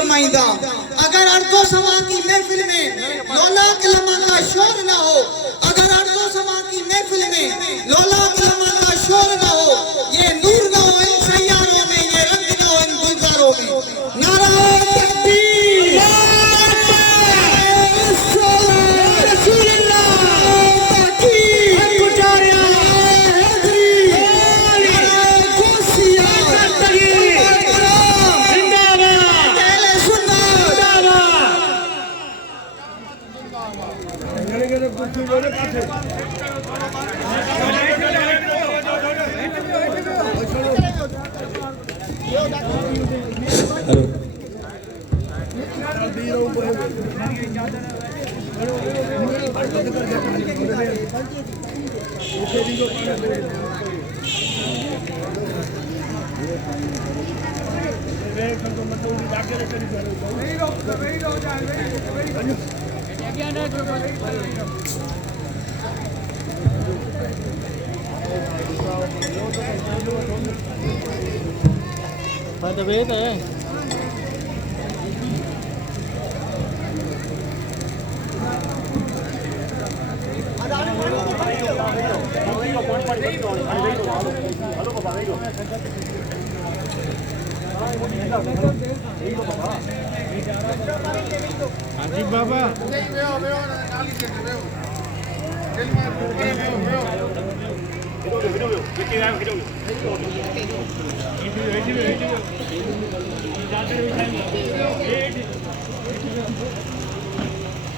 فرمائیدہ اگر ارض و سما کی محفل میں لولا کلمہ کا شور نہ ہو، اگر ارض و سما کی محفل میں لولا کلمہ کا شور نہ ہو، یہ نور نہ ہو ان سیاروں میں، یہ رنگ نہ ہو ان گلزاروں میں۔ نعرہ تکبیر، رسول اللہ،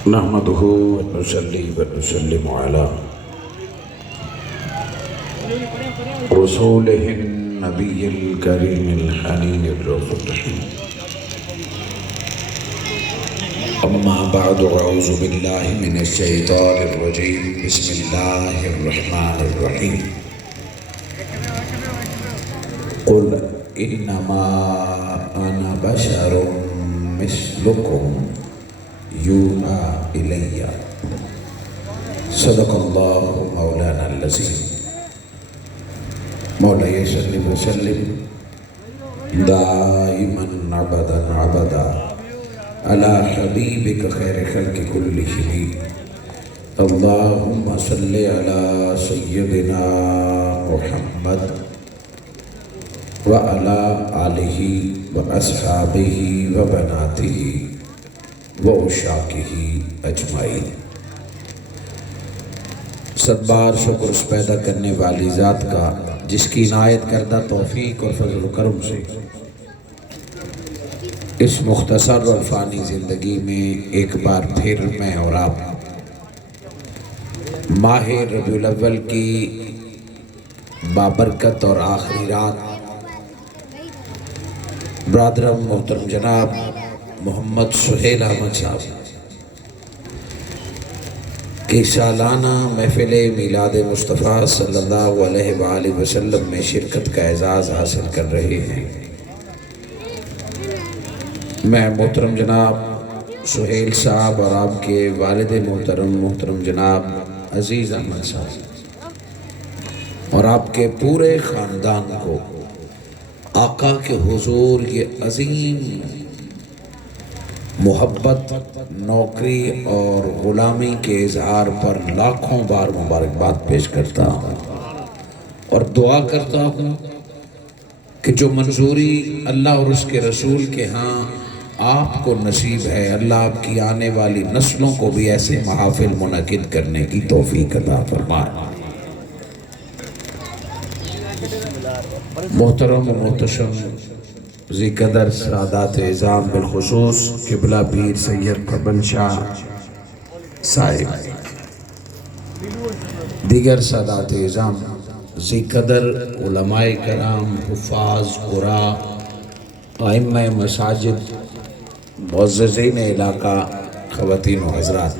نحمده ونصلي ونسلم على رسوله النبي الكريم الحنين الرؤوف الرحيم. أما بعد، أعوذ بالله من الشيطان الرجيم. بسم الله الرحمن الرحيم. قل إنما أنا بشر مثلكم يوحى إلي. صدق الله مولانا العظيم. مولاي صل وسلم دائما ابدا على حبيبك خير خلق كلهم. اللهم صل على سيدنا محمد وعلى آله وأصحابه وبناته وعشاقه أجمعين. صد بار شکر اس پیدا کرنے والی ذات کا جس کی عنایت کردہ توفیق اور فضل و کرم سے اس مختصر اور فانی زندگی میں ایک بار پھر میں اور آپ ماہ ربیع الاول کی بابرکت اور آخری رات برادرم محترم جناب محمد سہیل احمد صاحب کی سالانہ محفل میلاد مصطفیٰ صلی اللہ علیہ وآلہ وسلم میں شرکت کا اعزاز حاصل کر رہے ہیں. میں محترم جناب سہیل صاحب اور آپ کے والد محترم جناب عزیز احمد صاحب اور آپ کے پورے خاندان کو آقا کے حضور یہ عظیم محبت، نوکری اور غلامی کے اظہار پر لاکھوں بار مبارکباد پیش کرتا ہوں اور دعا کرتا ہوں کہ جو منظوری اللہ اور اس کے رسول کے ہاں آپ کو نصیب ہے، اللہ آپ کی آنے والی نسلوں کو بھی ایسے محافل منعقد کرنے کی توفیق عطا فرمائے. محترم و محتشم ذی قدر سادات اعظام بالخصوص قبلہ پیر سید قبن شاہ صاحب، دیگر سادات اعظام ذی قدر علماء کرام، حفاظ قراء، ائمہ مساجد، معززین علاقہ، خواتین و حضرات،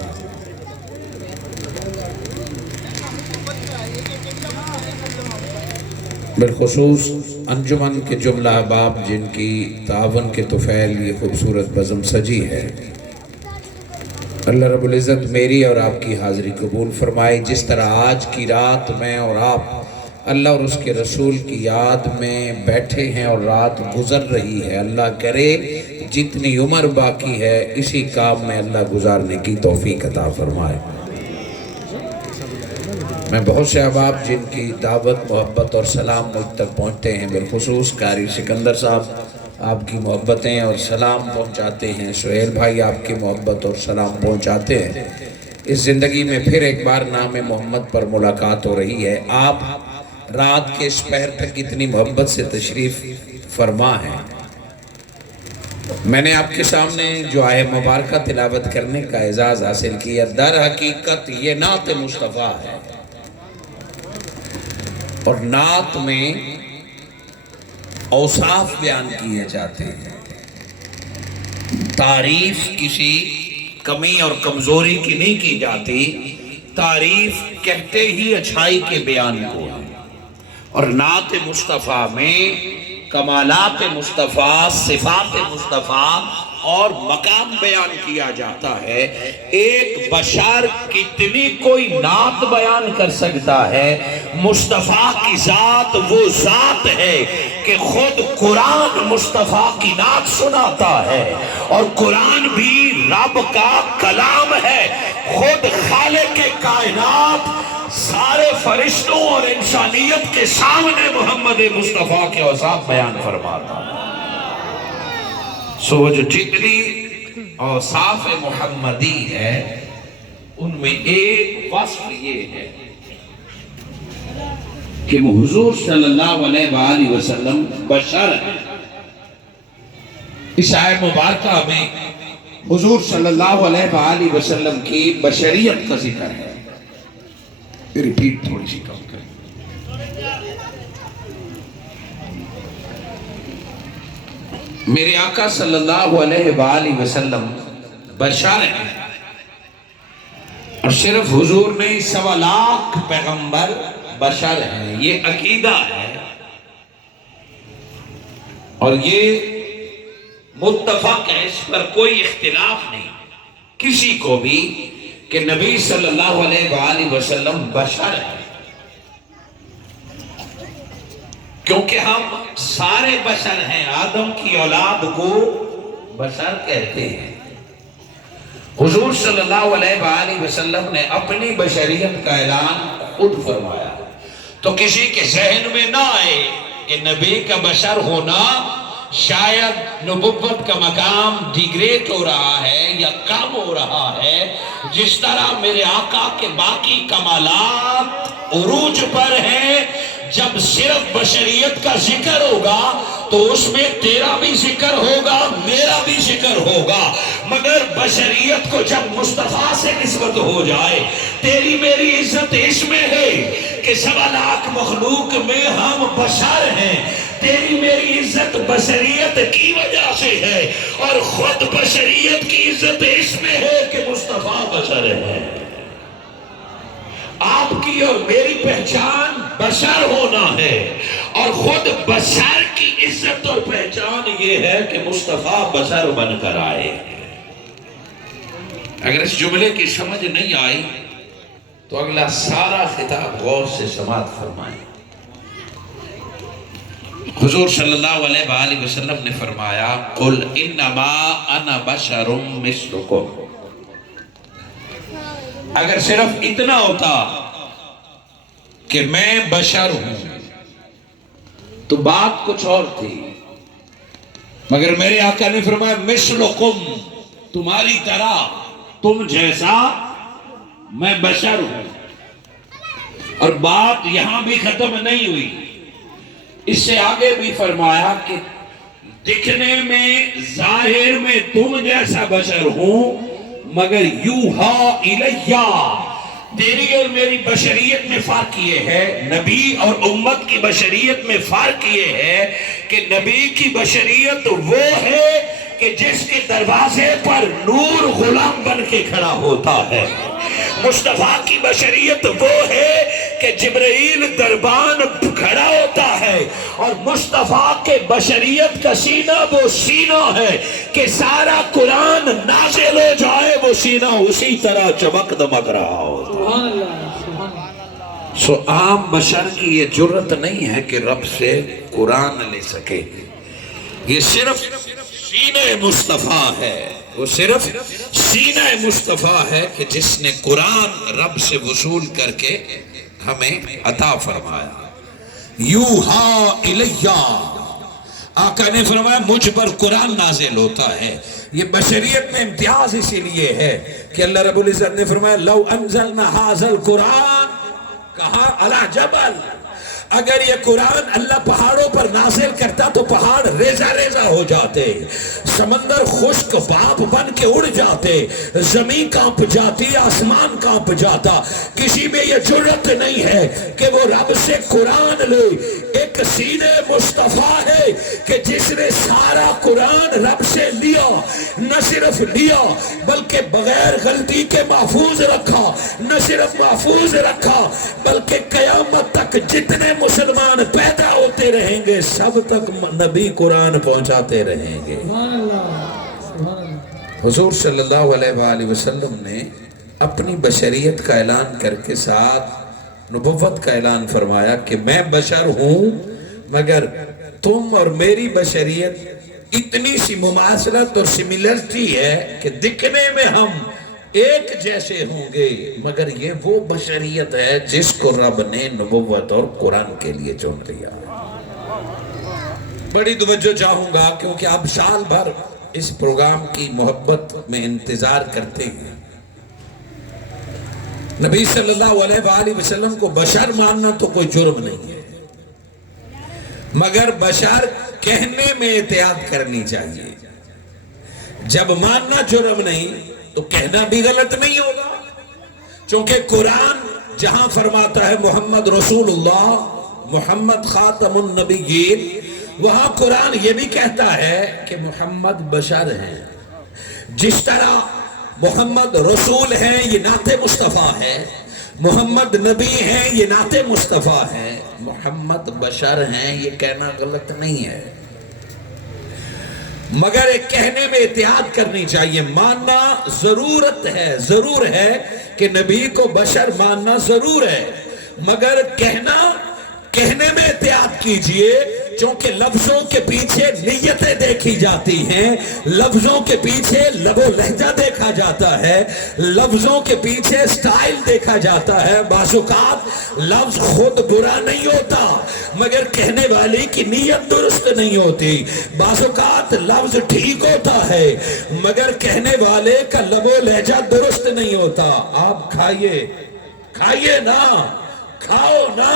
بالخصوص انجمن کے جملہ احباب جن کی تعاون کے طفیل یہ خوبصورت بزم سجی ہے، اللہ رب العزت میری اور آپ کی حاضری قبول فرمائے. جس طرح آج کی رات میں اور آپ اللہ اور اس کے رسول کی یاد میں بیٹھے ہیں اور رات گزر رہی ہے، اللہ کرے جتنی عمر باقی ہے اسی کام میں اللہ گزارنے کی توفیق عطا فرمائے۔ میں بہت سے احباب جن کی دعوت محبت اور سلام مجھ تک پہنچتے ہیں، بالخصوص قاری سکندر صاحب آپ کی محبتیں اور سلام پہنچاتے ہیں، سہیل بھائی آپ کی محبت اور سلام پہنچاتے ہیں۔ اس زندگی میں پھر ایک بار نام محمد پر ملاقات ہو رہی ہے۔ آپ رات کے اس پہر تک اتنی محبت سے تشریف فرما ہیں۔ میں نے آپ کے سامنے جو آیہ مبارکہ تلاوت کرنے کا اعزاز حاصل کیا، در حقیقت یہ نعت مصطفیٰ ہے، اور نعت میں اوصاف بیان کیے جاتے ہیں، تعریف کسی کمی اور کمزوری کی نہیں کی جاتی، تعریف کہتے ہی اچھائی کے بیان کو ہے۔ اور نعت مصطفیٰ میں کمالات مصطفیٰ، صفات مصطفیٰ اور مقام بیان کیا جاتا ہے۔ ایک بشر کتنی کوئی نعت بیان کر سکتا ہے، مصطفیٰ کی ذات وہ ذات ہے کہ خود قرآن مصطفیٰ کی نعت سناتا ہے، اور قرآن بھی رب کا کلام ہے۔ خود خالق کائنات سارے فرشتوں اور انسانیت کے سامنے محمد مصطفیٰ کے اوصاف بیان فرماتا ہے۔ جو جتنی اوصاف محمدی ہے ان میں ایک وصف یہ ہے کہ حضور صلی اللہ علیہ وآلہ وسلم بشر ہیں۔ اس آیہ مبارکہ میں حضور صلی اللہ علیہ وآلہ وسلم کی بشریت کا ذکر ہے۔ ریپیٹ تھوڑی سی کم کریں۔ میرے آقا صلی اللہ علیہ وآلہ وسلم بشر ہیں، اور صرف حضور نہیں 1.25 لاکھ پیغمبر بشر ہیں، یہ عقیدہ ہے، اور یہ متفق ہے، اس پر کوئی اختلاف نہیں کسی کو بھی کہ نبی صلی اللہ علیہ وآلہ وسلم بشر ہیں، کیونکہ ہم سارے بشر ہیں، آدم کی اولاد کو بشر کہتے ہیں۔ حضور صلی اللہ علیہ وآلہ وسلم نے اپنی بشریت کا اعلان خود فرمایا، تو کسی کے ذہن میں نہ آئے کہ نبی کا بشر ہونا شاید نبوت کا مقام ڈیگریڈ ہو رہا ہے یا کم ہو رہا ہے، جس طرح میرے آقا کے باقی کمالات عروج پر ہیں۔ جب صرف بشریت کا ذکر ہوگا تو اس میں تیرا بھی ذکر ہوگا، میرا بھی ذکر ہوگا، مگر بشریت کو جب مصطفیٰ سے نسبت ہو جائے، تیری میری عزت اس میں ہے کہ 1.25 لاکھ مخلوق میں ہم بشر ہیں، تیری میری عزت بشریت کی وجہ سے ہے، اور خود بشریت کی عزت اس میں ہے کہ مصطفیٰ بشر ہے۔ آپ کی اور میری پہچان بشر ہونا ہے، اور خود بشر کی عزت اور پہچان یہ ہے کہ مصطفیٰ بشر بن کر آئے۔ اگر اس جملے کی سمجھ نہیں آئی تو اگلا سارا خطاب غور سے سماعت فرمائیں۔ حضور صلی اللہ علیہ وآلہ وسلم نے فرمایا، قُلْ إِنَّمَا أَنَا بَشَرٌ مِثْلُكُمْ۔ اگر صرف اتنا ہوتا کہ میں بشر ہوں تو بات کچھ اور تھی، مگر میرے آقا نے فرمایا مثلکم، تمہاری طرح، تم جیسا میں بشر ہوں۔ اور بات یہاں بھی ختم نہیں ہوئی، اس سے آگے بھی فرمایا کہ دکھنے میں ظاہر میں تم جیسا بشر ہوں، مگر یوحا الیہ، تیری اور میری بشریت میں فرق یہ ہے، نبی اور امت کی بشریت میں فرق یہ ہے کہ نبی کی بشریت وہ ہے کہ جس کے دروازے پر نور غلام بن کے کھڑا ہوتا ہے، مصطفیٰ کی بشریت وہ ہے کہ جبرائیل دربان کھڑا ہوتا ہے، اور مصطفیٰ کے بشریت کا سینہ وہ سینہ ہے کہ سارا قرآن نازل ہو جائے وہ سینہ اسی طرح چمک دمک رہا ہوتا۔ سو عام بشر کی یہ جرت نہیں ہے کہ رب سے قرآن لے سکے، یہ صرف سینہ مصطفیٰ ہے، وہ صرف سینہ مصطفیٰ ہے کہ جس نے قرآن رب سے وصول کر کے ہمیں عطا فرمایا۔ یوحا الیہ، آقا نے فرمایا مجھ پر قرآن نازل ہوتا ہے۔ یہ بشریت میں امتیاز اسی لیے ہے کہ اللہ رب العزت نے فرمایا لو انزلنا ھذا القرآن، کہا علی جبل، اگر یہ قرآن اللہ پہاڑوں پر نازل کرتا تو پہاڑ ریزہ ریزہ ہو جاتے، سمندر خشک بھاپ بن کے اڑ جاتے، زمین کانپ جاتی، آسمان کانپ جاتا۔ کسی میں یہ جرت نہیں ہے کہ وہ رب سے قرآن لے۔ ایک سینہ مصطفیٰ ہے کہ جس نے سارا قرآن رب سے لیا، نہ صرف لیا بلکہ بغیر غلطی کے محفوظ رکھا، نہ صرف محفوظ رکھا بلکہ قیامت تک جتنے مسلمان پیدا ہوتے رہیں گے سب تک نبی قرآن پہنچاتے رہیں گے۔ حضور صلی اللہ علیہ وآلہ وسلم نے اپنی بشریت کا اعلان کر کے ساتھ نبوت کا اعلان فرمایا کہ میں بشر ہوں، مگر تم اور میری بشریت اتنی سی مماثلت اور سملرٹی ہے کہ دکھنے میں ہم ایک جیسے ہوں گے، مگر یہ وہ بشریت ہے جس کو رب نے نبوت اور قرآن کے لیے چن لیا۔ بڑی توجہ چاہوں گا کیونکہ آپ سال بھر اس پروگرام کی محبت میں انتظار کرتے ہیں۔ نبی صلی اللہ علیہ وآلہ وسلم کو بشر ماننا تو کوئی جرم نہیں ہے، مگر بشر کہنے میں احتیاط کرنی چاہیے۔ جب ماننا جرم نہیں تو کہنا بھی غلط نہیں ہوگا، چونکہ قرآن جہاں فرماتا ہے محمد رسول اللہ، محمد خاتم النبیین، وہاں قرآن یہ بھی کہتا ہے کہ محمد بشر ہیں۔ جس طرح محمد رسول ہیں یہ نعت مصطفیٰ ہے، محمد نبی ہیں یہ نعت مصطفیٰ ہے، محمد بشر ہیں یہ کہنا غلط نہیں ہے، مگر ایک کہنے میں احتیاط کرنی چاہیے۔ ماننا ضرورت ہے، ضرور ہے کہ نبی کو بشر ماننا ضرور ہے، مگر کہنے میں احتیاط کیجئے، چونکہ لفظوں کے پیچھے نیتیں دیکھی جاتی ہیں، لفظوں کے پیچھے لب و لہجہ دیکھا جاتا ہے، لفظوں کے پیچھے سٹائل دیکھا جاتا ہے۔ بعض اوقات لفظ خود برا نہیں ہوتا مگر کہنے والے کی نیت درست نہیں ہوتی، بعض اوقات لفظ ٹھیک ہوتا ہے مگر کہنے والے کا لب و لہجہ درست نہیں ہوتا۔ آپ کھائیے نا، کھاؤ نا،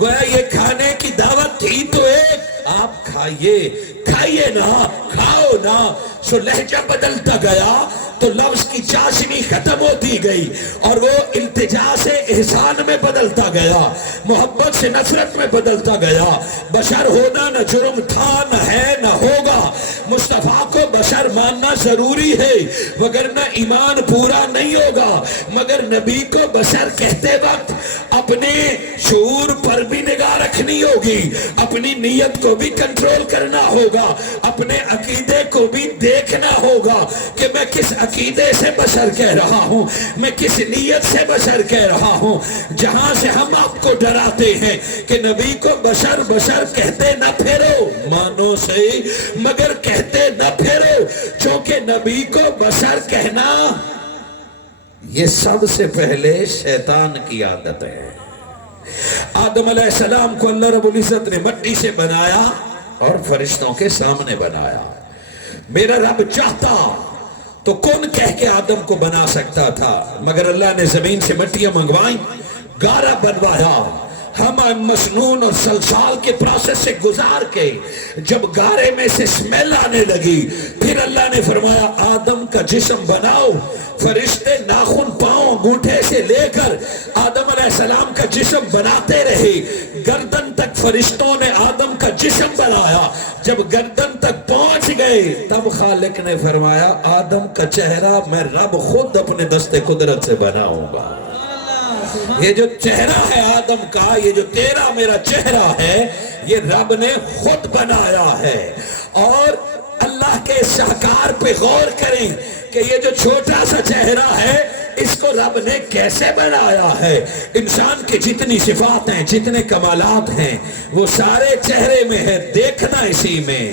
گویا یہ کھانے کی دعوت تھی تو ایک، آپ کھائیے نا، کھاؤ نا، سو لہجہ بدلتا گیا تو لفظ کی چاشنی ختم ہوتی گئی اور وہ التجا سے احسان میں بدلتا گیا، محبت سے نفرت میں بدلتا گیا۔ بشر ہونا نہ جرم تھا، نہ ہے، نہ ہوگا۔ مصطفیٰ کو بشر ماننا ضروری ہے وگرنہ ایمان پورا نہیں ہوگا، مگر نبی کو بشر کہتے وقت اپنے شعور پر بھی نگاہ رکھنی ہوگی، اپنی نیت کو بھی کنٹرول کرنا ہوگا، اپنے عقیدے کو بھی دیکھنا ہوگا کہ میں کس عقیدے سے بشر کہہ رہا ہوں، میں کس نیت سے بشر کہہ رہا ہوں۔ جہاں سے ہم آپ کو ڈراتے ہیں کہ نبی کو بشر کہتے نہ پھرو، مانو صحیح مگر کہتے نہ پھرو، چونکہ نبی کو بشر کہنا یہ سب سے پہلے شیطان کی عادت ہے۔ آدم علیہ السلام کو اللہ رب العزت نے مٹی سے بنایا اور فرشتوں کے سامنے بنایا۔ میرا رب چاہتا تو کون کہہ کے آدم کو بنا سکتا تھا، مگر اللہ نے زمین سے مٹیاں منگوائیں، گارا بنوایا۔ ہم مسنون اور سلسال کے پروسیس سے گزار کے جب گارے میں سے سمیل آنے لگی، پھر اللہ نے فرمایا آدم کا جسم بناؤ۔ فرشتے ناخن پاؤں انگوٹھے سے لے کر آدم علیہ السلام کا جسم بناتے رہے، گردن تک فرشتوں نے آدم کا جسم بنایا۔ جب گردن تک پہنچ گئے تب خالق نے فرمایا آدم کا چہرہ میں رب خود اپنے دست قدرت سے بناؤں گا۔ یہ جو چہرہ ہے آدم کا، یہ جو تیرا میرا چہرہ ہے، یہ رب نے خود بنایا ہے۔ اور اللہ کے شاہکار پہ غور کریں کہ یہ جو چھوٹا سا چہرہ ہے اس کو رب نے کیسے بنایا ہے۔ انسان کے جتنی صفات ہیں، جتنے کمالات ہیں، وہ سارے چہرے میں ہے، دیکھنا اسی میں۔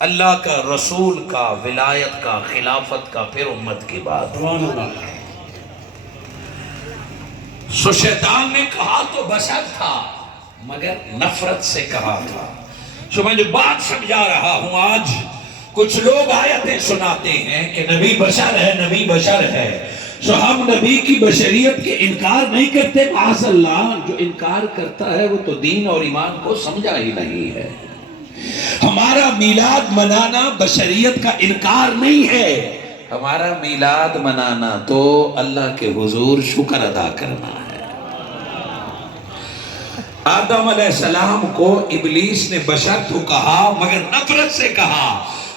اللہ کا، رسول کا، ولایت کا، خلافت کا، پھر امت کی بات. سبحان اللہ. سو شیطان نے کہا تو بشر تھا مگر نفرت سے کہا تھا. سو میں جو بات سمجھا رہا ہوں، آج کچھ لوگ آیتیں سناتے ہیں کہ نبی بشر ہے، نبی بشر ہے. سو ہم نبی کی بشریت کے انکار نہیں کرتے. معاذ اللہ، جو انکار کرتا ہے وہ تو دین اور ایمان کو سمجھا ہی نہیں ہے. ہمارا میلاد منانا بشریت کا انکار نہیں ہے. ہمارا میلاد منانا تو اللہ کے حضور شکر ادا کرنا ہے. آدم علیہ السلام کو ابلیس نے بشر تو کہا مگر نفرت سے کہا.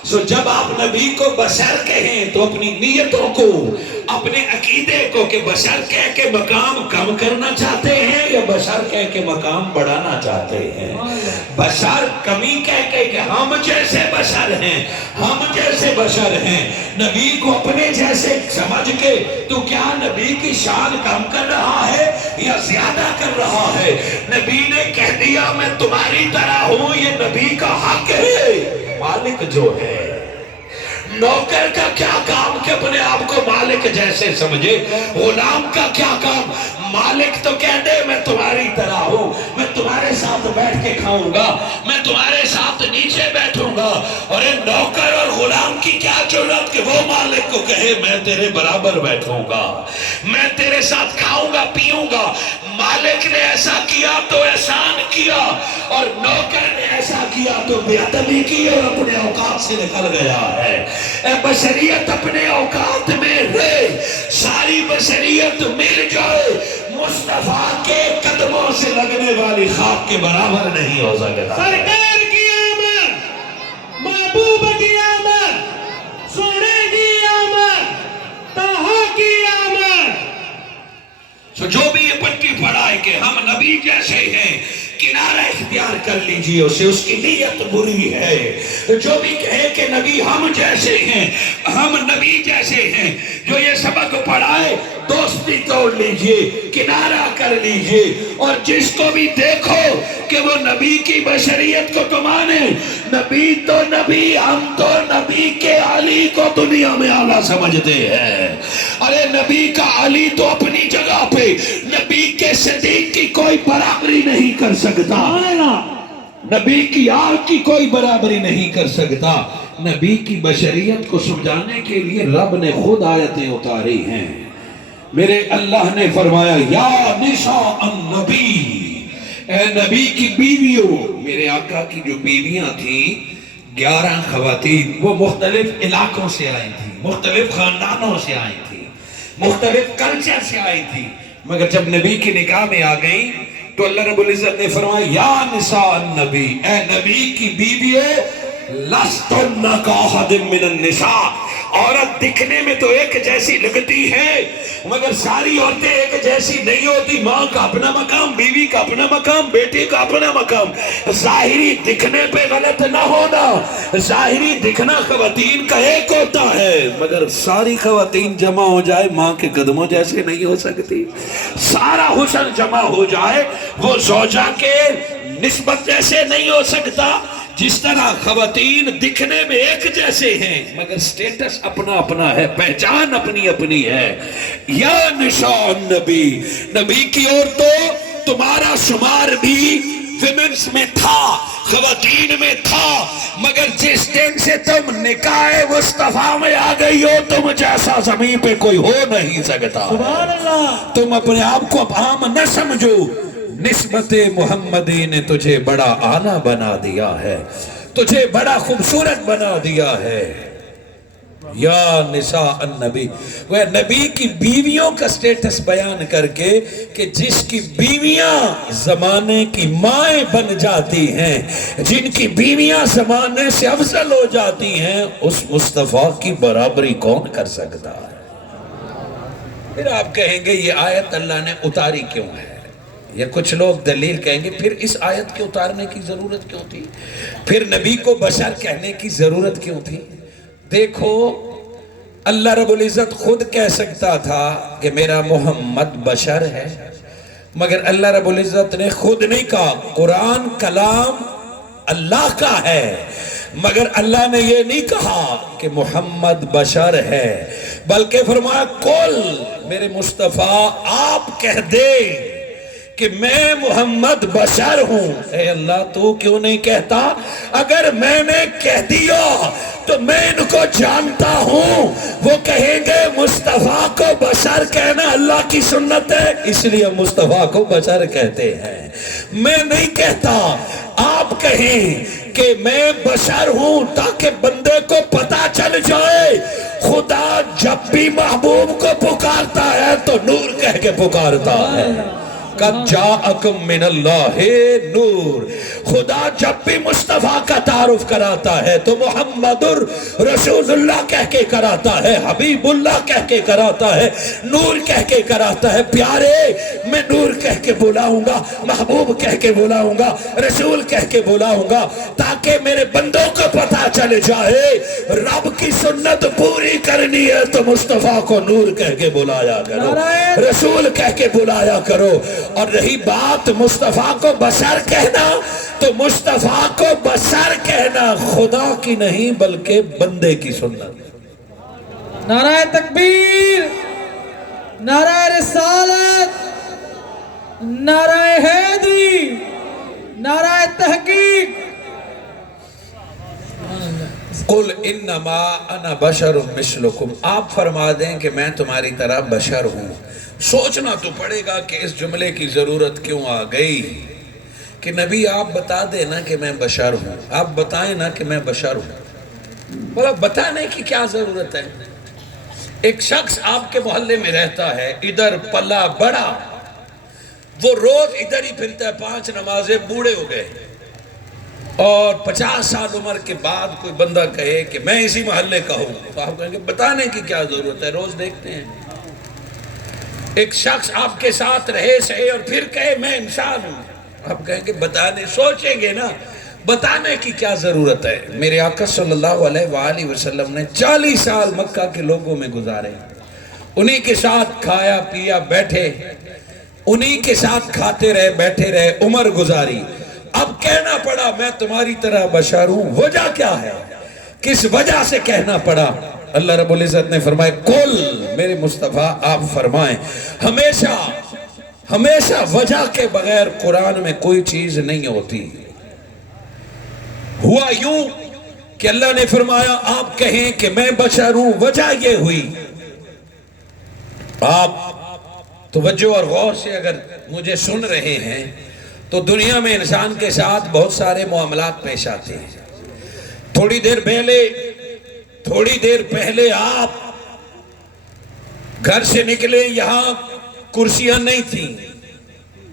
سو جب آپ نبی کو بشر کہیں تو اپنی نیتوں کو، اپنے عقیدے کو کہ بشر کہہ کے مقام کم کرنا چاہتے ہیں یا بشر کہہ کے مقام بڑھانا چاہتے ہیں. بشر کمی کہہ کے کہ ہم جیسے بشر ہیں، ہم جیسے بشر ہیں. نبی کو اپنے جیسے سمجھ کے تو کیا نبی کی شان کم کر رہا ہے یا زیادہ کر رہا ہے؟ نبی نے کہہ دیا میں تمہاری طرح ہوں، یہ نبی کا حق ہے. مالک جو ہے، نوکر کا کیا کام کہ اپنے آپ کو مالک جیسے سمجھے؟ غلام کا کیا کام؟ مالک تو کہہ دے میں تمہاری طرح ہوں، میں تمہارے ساتھ بیٹھ کے کھاؤں گا، میں تمہارے ساتھ نیچے بیٹھوں گا. اور نوکر اور غلام کی کیا ضرورت کہ وہ مالک کو کہے میں تیرے برابر بیٹھوں گا، میں تیرے ساتھ کھاؤں گا پیوں گا. مالک نے ایسا کیا تو احسان کیا، اور نوکر نے ایسا کیا تو بے ادبی کی اور اپنے اوقات سے نکل گیا ہے. اے بشریت اپنے اوقات میں رہے، ساری بشریت مل جائے، مصطفیٰ کے قدموں سے لگنے والی خاک کے برابر نہیں ہو سکتا. سرکار کی آمد، محبوب کی آمد، سونے کی آمد، طہا کی آمد. سو جو بھی یہ پٹی پڑھائے کہ ہم نبی جیسے ہیں، کنارہ اختیار کر لیجئے اسے، اس کی نیت بری ہے. جو بھی کہے کہ نبی ہم جیسے ہیں، ہم نبی جیسے ہیں، جو یہ سبق پڑھائے دوستی توڑ لیجئے، کنارہ کر لیجئے. اور جس کو بھی دیکھو کہ وہ نبی کی بشریت کو تو مانے، نبی تو نبی، ہم تو نبی کے علی کو دنیا میں اعلیٰ سمجھتے ہیں. ارے نبی کا علی تو اپنی جگہ پہ، نبی کے صدیق کی کوئی برابری نہیں کر سکتا، نبی کی آگ کی کوئی برابری نہیں کر سکتا. نبی کی بشریت کو سمجھانے کے لیے رب نے خود آیتیں اتاری ہیں. میرے اللہ نے فرمایا یا نساء النبی، اے نبی کی بیویوں. میرے آقا کی جو بیویاں تھیں 11 خواتین، وہ مختلف علاقوں سے آئی تھیں، مختلف خاندانوں سے آئی تھیں، مختلف کلچر سے آئی تھیں، مگر جب نبی کی نکاح میں آ گئی تو اللہ رب العزت نے فرمایا یا نساء النبی، اے نبی کی بیویوں، لستن کاحد من النساء. عورت دکھنے میں تو ایک جیسی لگتی ہے مگر ساری عورتیں ایک جیسی نہیں ہوتی. ماں کا اپنا مقام، بیوی کا اپنا مقام، بیٹی کا اپنا مقام. ظاہری دکھنے پہ غلط نہ ہونا، ظاہری دکھنا خواتین کا ایک ہوتا ہے مگر ساری خواتین جمع ہو جائے ماں کے قدموں جیسے نہیں ہو سکتی. سارا حسن جمع ہو جائے وہ زوجہ کے نسبت جیسے نہیں ہو سکتا. جس طرح خواتین دکھنے میں ایک جیسے ہیں مگر سٹیٹس اپنا اپنا ہے، پہچان اپنی اپنی ہے. یا نساء النبی، نبی کی عورتوں تمہارا شمار بھی ویمنز میں تھا، خواتین میں تھا، مگر جس دن سے تم نکاح مصطفیٰ میں آ گئی ہو تم جیسا زمین پہ کوئی ہو نہیں سکتا. سبحان اللہ. تم اپنے آپ کو عام نہ سمجھو، نسبت محمدی نے تجھے بڑا اعلیٰ بنا دیا ہے، تجھے بڑا خوبصورت بنا دیا ہے. یا نساء النبی، وہ نبی کی بیویوں کا سٹیٹس بیان کر کے کہ جس کی بیویاں زمانے کی مائیں بن جاتی ہیں، جن کی بیویاں زمانے سے افضل ہو جاتی ہیں، اس مصطفیٰ کی برابری کون کر سکتا ہے؟ پھر آپ کہیں گے یہ آیت اللہ نے اتاری کیوں ہے؟ یا کچھ لوگ دلیل کہیں گے پھر اس آیت کے اتارنے کی ضرورت کیوں تھی؟ پھر نبی کو بشر کہنے کی ضرورت کیوں تھی؟ دیکھو اللہ رب العزت خود کہہ سکتا تھا کہ میرا محمد بشر ہے، مگر اللہ رب العزت نے خود نہیں کہا. قرآن کلام اللہ کا ہے، مگر اللہ نے یہ نہیں کہا کہ محمد بشر ہے، بلکہ فرمایا کل میرے مصطفیٰ آپ کہہ دے کہ میں محمد بشر ہوں۔ اے اللہ تو کیوں نہیں کہتا؟ اگر میں نے کہہ دیا تو میں ان کو جانتا ہوں، وہ کہیں گے مصطفیٰ کو بشر کہنا اللہ کی سنت ہے، اس لیے مصطفیٰ کو بشر کہتے ہیں۔ میں نہیں کہتا، آپ کہیں کہ میں بشر ہوں تاکہ بندے کو پتا چل جائے خدا جب بھی محبوب کو پکارتا ہے تو نور کہہ کے پکارتا ہے۔ قد جاءکم من اللہ نور، خدا جب بھی مصطفیٰ کا تعارف کراتا ہے تو محمد رسول اللہ کہہ کے کراتا ہے، حبیب اللہ کہہ کے کراتا ہے، نور کہہ کے کراتا ہے۔ پیارے میں نور کہہ کے بلاؤں گا، محبوب کہہ کے بلاؤں گا، رسول کہہ کے بلاؤں گا، تاکہ میرے بندوں کو پتا چل جائے رب کی سنت پوری کرنی ہے تو مصطفیٰ کو نور کہہ کے بلایا کرو، رسول کہہ کے بلایا کرو۔ اور رہی بات مصطفیٰ کو بشر کہنا، تو مصطفیٰ کو بشر کہنا خدا کی نہیں بلکہ بندے کی سنت۔ نعرہ تکبیر، نعرہ رسالت، نعرہ حیدری، نعرہ تحقیق۔ قل انما انا بشر مثلکم، آپ فرما دیں کہ میں تمہاری طرح بشر ہوں۔ سوچنا تو پڑے گا کہ اس جملے کی ضرورت کیوں آ گئی کہ نبی آپ بتا دیں نا کہ میں بشر ہوں، آپ بتائیں نا کہ میں بشر ہوں، بولا بتانے کی کیا ضرورت ہے؟ ایک شخص آپ کے محلے میں رہتا ہے، ادھر پلا بڑا، وہ روز ادھر ہی پھرتا ہے، 5 نمازیں بوڑھے ہو گئے، اور 50 سال عمر کے بعد کوئی بندہ کہے کہ میں اسی محلے کا ہوں، تو آپ کہیں گے بتانے کی کیا ضرورت ہے، روز دیکھتے ہیں۔ ایک شخص آپ کے ساتھ رہے سہے اور پھر کہے میں انسان ہوں، آپ کہیں گے بتانے، سوچیں گے نا بتانے کی کیا ضرورت ہے؟ میرے آقا صلی اللہ علیہ وآلہ وسلم نے 40 سال مکہ کے لوگوں میں گزارے، انہی کے ساتھ کھایا پیا بیٹھے، انہی کے ساتھ کھاتے رہے بیٹھے رہے، عمر گزاری، اب کہنا پڑا میں تمہاری طرح بشر ہوں، وجہ کیا ہے؟ کس وجہ سے کہنا پڑا؟ اللہ رب العزت نے فرمائے کل میرے مصطفیٰ آپ فرمائیں، ہمیشہ وجہ کے بغیر قرآن میں کوئی چیز نہیں ہوتی۔ ہوا یوں کہ اللہ نے فرمایا آپ کہیں کہ میں بشر ہوں، وجہ یہ ہوئی، آپ توجہ اور غور سے اگر مجھے سن رہے ہیں تو دنیا میں انسان کے ساتھ بہت سارے معاملات پیش آتے ہیں۔ تھوڑی دیر پہلے آپ گھر سے نکلے، یہاں کرسیاں نہیں تھیں،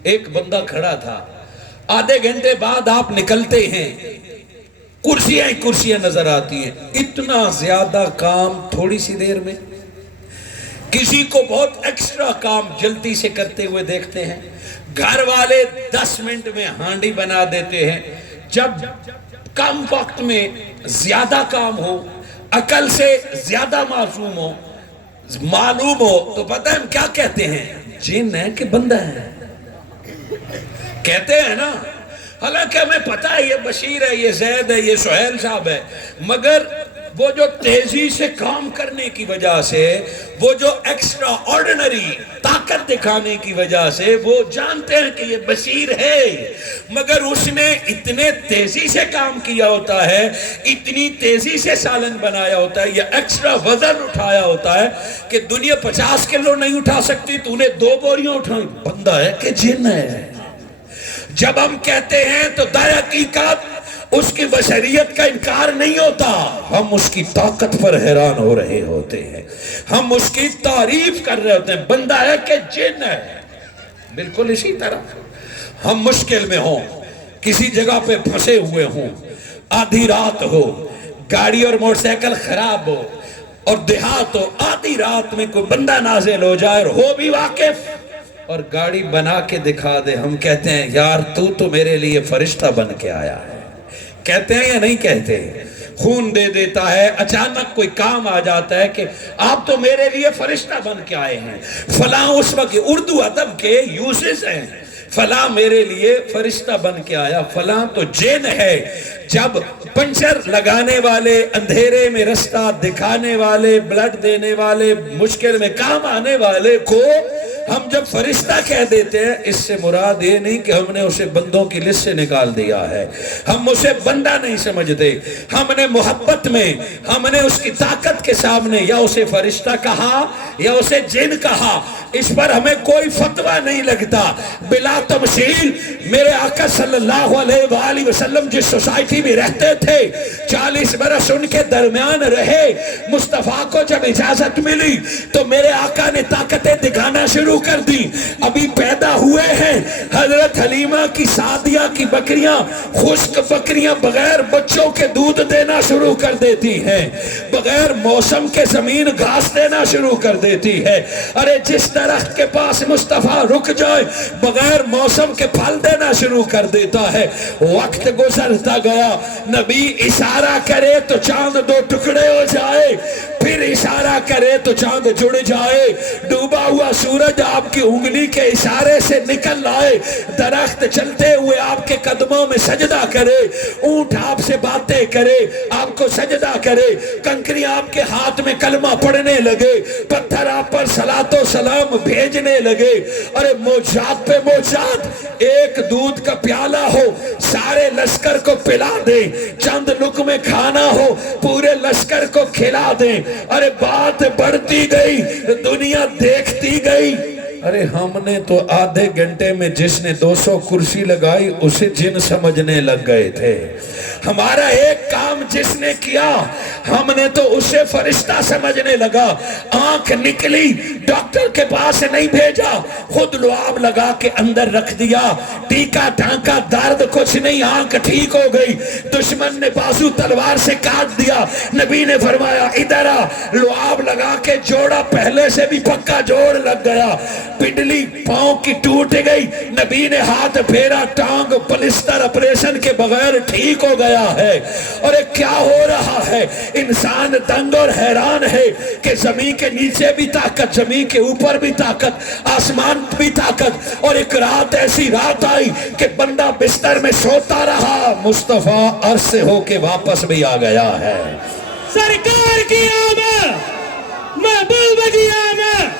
ایک بندہ کھڑا تھا، آدھے گھنٹے بعد آپ نکلتے ہیں، کرسیاں ہی کرسیاں نظر آتی ہیں۔ اتنا زیادہ کام تھوڑی سی دیر میں، کسی کو بہت ایکسٹرا کام جلدی سے کرتے ہوئے دیکھتے ہیں، گھر والے 10 منٹ میں ہانڈی بنا دیتے ہیں۔ جب کم وقت میں زیادہ کام ہو، عقل سے زیادہ معلوم ہو تو پتہ ہے ہم کیا کہتے ہیں؟ جن ہے کہ بندہ ہے، کہتے ہیں نا، حالانکہ ہمیں پتہ ہے یہ بشیر ہے، یہ زید ہے، یہ سہیل صاحب ہے، مگر وہ جو تیزی سے کام کرنے کی وجہ سے، وہ جو ایکسٹرا آرڈنری طاقت دکھانے کی وجہ سے وہ جانتے ہیں کہ یہ بشیر ہے، مگر اس نے اتنے تیزی سے کام کیا ہوتا ہے، اتنی تیزی سے سالن بنایا ہوتا ہے، یہ ایکسٹرا وزن اٹھایا ہوتا ہے کہ دنیا 50 کلو نہیں اٹھا سکتی، تو نے 2 بوریاں اٹھائیں، بندہ ہے کہ جن ہے۔ جب ہم کہتے ہیں تو در حقیقت اس کی بشریت کا انکار نہیں ہوتا، ہم اس کی طاقت پر حیران ہو رہے ہوتے ہیں، ہم اس کی تعریف کر رہے ہوتے ہیں، بندہ ہے کہ جن ہے۔ بالکل اسی طرح ہم مشکل میں ہوں، کسی جگہ پہ پھنسے ہوئے ہوں، آدھی رات ہو، گاڑی اور موٹر سائیکل خراب ہو اور دیہات ہو، آدھی رات میں کوئی بندہ نازل ہو جائے اور ہو بھی واقف اور گاڑی بنا کے دکھا دے، ہم کہتے ہیں یار تو میرے لیے فرشتہ بن کے آیا ہے، کہتے ہیں یا نہیں کہتے؟ خون دے دیتا ہے، اچانک کوئی کام آ جاتا ہے کہ آپ تو میرے لیے فرشتہ بن کے آئے ہیں، فلاں اس وقت اردو ادب کے یوزز ہیں، فلاں میرے لیے فرشتہ بن کے آیا، فلاں تو جن ہے۔ جب پنچر لگانے والے، اندھیرے میں رستہ دکھانے والے، بلڈ دینے والے، مشکل میں کام آنے والے کو ہم جب فرشتہ کہہ دیتے ہیں، اس سے مراد یہ نہیں کہ ہم نے اسے بندوں کی لسٹ سے نکال دیا ہے، ہم اسے بندہ نہیں سمجھتے، ہم نے محبت میں، ہم نے اس کی طاقت کے سامنے یا اسے فرشتہ کہا یا اسے جن کہا، اس پر ہمیں کوئی فتویٰ نہیں لگتا۔ بلا تمثیل میرے آقا صلی اللہ علیہ وآلہ وسلم جس سوسائٹی میں رہتے تھے، 40 برس ان کے درمیان رہے، مصطفیٰ کو جب اجازت ملی تو میرے آقا نے طاقتیں دکھانا شروع کر دی۔ ابھی پیدا ہوئے ہیں، حضرت حلیمہ کی سعدیہ کی بکریاں، خشک بکریاں بغیر بچوں کے دودھ دینا شروع کر دیتی ہیں، بغیر موسم کے زمین گھاس دینا شروع کر دیتی ہے۔ ارے جس درخت کے پاس مصطفیٰ رک جائے بغیر موسم کے پھل دینا شروع کر دیتا ہے۔ وقت گزرتا گیا، نبی اشارہ کرے تو چاند 2 ٹکڑے ہو جائے، پھر اشارہ کرے تو چاند جڑ جائے، ڈوبا ہوا سورج آپ کی انگلی کے اشارے سے نکل آئے، درخت چلتے ہوئے آپ کے قدموں میں سجدہ کرے، اونٹ آپ سے باتیں کرے، آپ کو سجدہ کرے، کنکریاں آپ کے ہاتھ میں کلمہ پڑھنے لگے، پتھر آپ پر صلاۃ و سلام بھیجنے لگے۔ ارے موجات پہ موجات، ایک دودھ کا پیالہ ہو سارے لشکر کو پلا دیں، چند لقمے کھانا ہو پورے لشکر کو کھلا دیں۔ ارے بات بڑھتی گئی، دنیا دیکھتی گئی۔ ارے ہم نے تو آدھے گھنٹے میں جس نے 200 کرسی لگائی اسے جن سمجھنے لگ گئے تھے، ہمارا ایک کام جس نے کیا ہم نے تو اسے فرشتہ سمجھنے لگا۔ آنکھ نکلی، ڈاکٹر کے پاس نہیں بھیجا، خود لعاب لگا کے اندر رکھ دیا، ٹیکا ٹانکا درد کچھ نہیں، آنکھ ٹھیک ہو گئی۔ دشمن نے بازو تلوار سے کاٹ دیا، نبی نے فرمایا ادھر آ، لعاب لگا کے جوڑا پہلے سے بھی پکا جوڑ لگ گیا، پنڈلی پاؤں کی ٹوٹ گئی، نبی نے ہاتھ پھیرا، ٹانگ پلسٹر آپریشن کے بغیر ٹھیک ہو گیا ہے۔ اور کیا ہو رہا ہے؟ انسان دنگ اور حیران ہے کہ زمین کے نیچے بھی طاقت، زمین کے اوپر بھی طاقت، آسمان بھی طاقت، اور ایک رات ایسی رات آئی کہ بندہ بستر میں سوتا رہا، مصطفیٰ عرش سے ہو کے واپس بھی آ گیا ہے۔ سرکار کی آمد، محبوب کی آمد،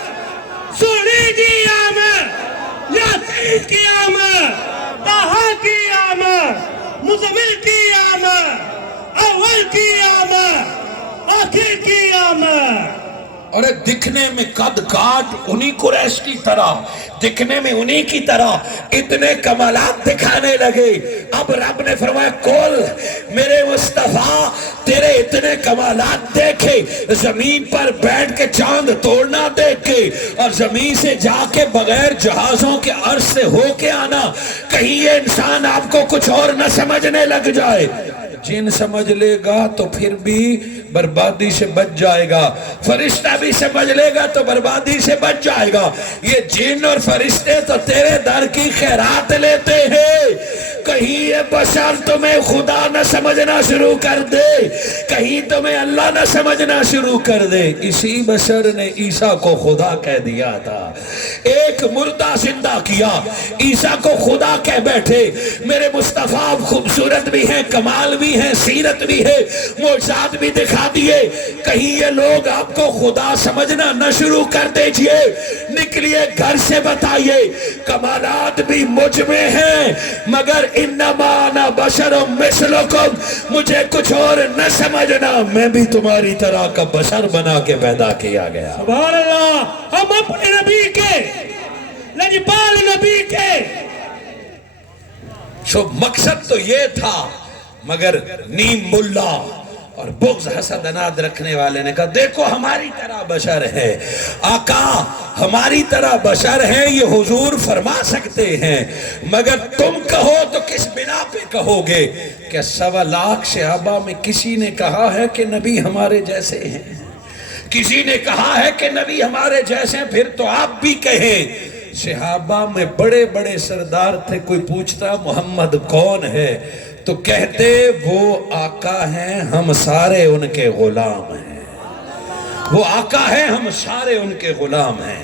سونے کی آمد، یاسین کی آمد، طہا کی آمد، مزمل کی آمد، اول کی آمد، آخر کی آمد۔ اور دکھنے میں قد کاٹ انہی قریش کی طرح، دکھنے میں انہی کی طرح اتنے کمالات دکھانے لگے۔ اب رب نے فرمایا کول میرے مصطفیٰ تیرے اتنے کمالات دیکھے، زمین پر بیٹھ کے چاند توڑنا دیکھ کے، اور زمین سے جا کے بغیر جہازوں کے عرش سے ہو کے آنا، کہیں یہ انسان آپ کو کچھ اور نہ سمجھنے لگ جائے۔ جن سمجھ لے گا تو پھر بھی بربادی سے بچ جائے گا، فرشتہ بھی سمجھ لے گا تو بربادی سے بچ جائے گا۔ یہ جن اور فرشتے تو تیرے در کی خیرات لیتے ہیں، کہیں یہ بشر تمہیں خدا نہ سمجھنا شروع کر دے، کہیں تمہیں اللہ نہ سمجھنا شروع کر دے۔ اسی بشر نے عیسیٰ کو خدا کہہ دیا تھا، ایک مردہ زندہ کیا، عیسیٰ کو خدا کہہ بیٹھے۔ میرے مصطفیٰ خوبصورت بھی ہیں، کمال بھی ہیں، سیرت بھی ہے، معجزات بھی دکھا دیے، کہیں یہ لوگ آپ کو خدا سمجھنا نہ شروع کر دیجئے۔ نکلیے گھر سے بتائیے، کمالات بھی مجھ میں ہیں، مگر انما انا بشر مثلکم، مجھے کچھ اور نہ سمجھنا، میں بھی تمہاری طرح کا بشر بنا کے پیدا کیا گیا۔ سبحان اللہ، ہم اپنے نبی کے، لجپال نبی کے، سو مقصد تو یہ تھا، مگر نیم ملا اور بغض حسد اناد رکھنے والے نے کہا دیکھو ہماری طرح بشر ہے، آقا ہماری طرح بشر ہیں، یہ حضور فرما سکتے ہیں، مگر تم کہو تو کس بنا پہ کہو گے؟ کہ 1.25 لاکھ صحابہ میں کسی نے کہا ہے کہ نبی ہمارے جیسے ہیں، کسی نے کہا ہے کہ نبی ہمارے جیسے ہیں، پھر تو آپ بھی کہیں۔ صحابہ میں بڑے بڑے سردار تھے، کوئی پوچھتا محمد کون ہے تو کہتے وہ آقا ہیں، ہم سارے ان کے غلام ہیں، وہ آقا ہیں، ہم سارے ان کے غلام ہیں۔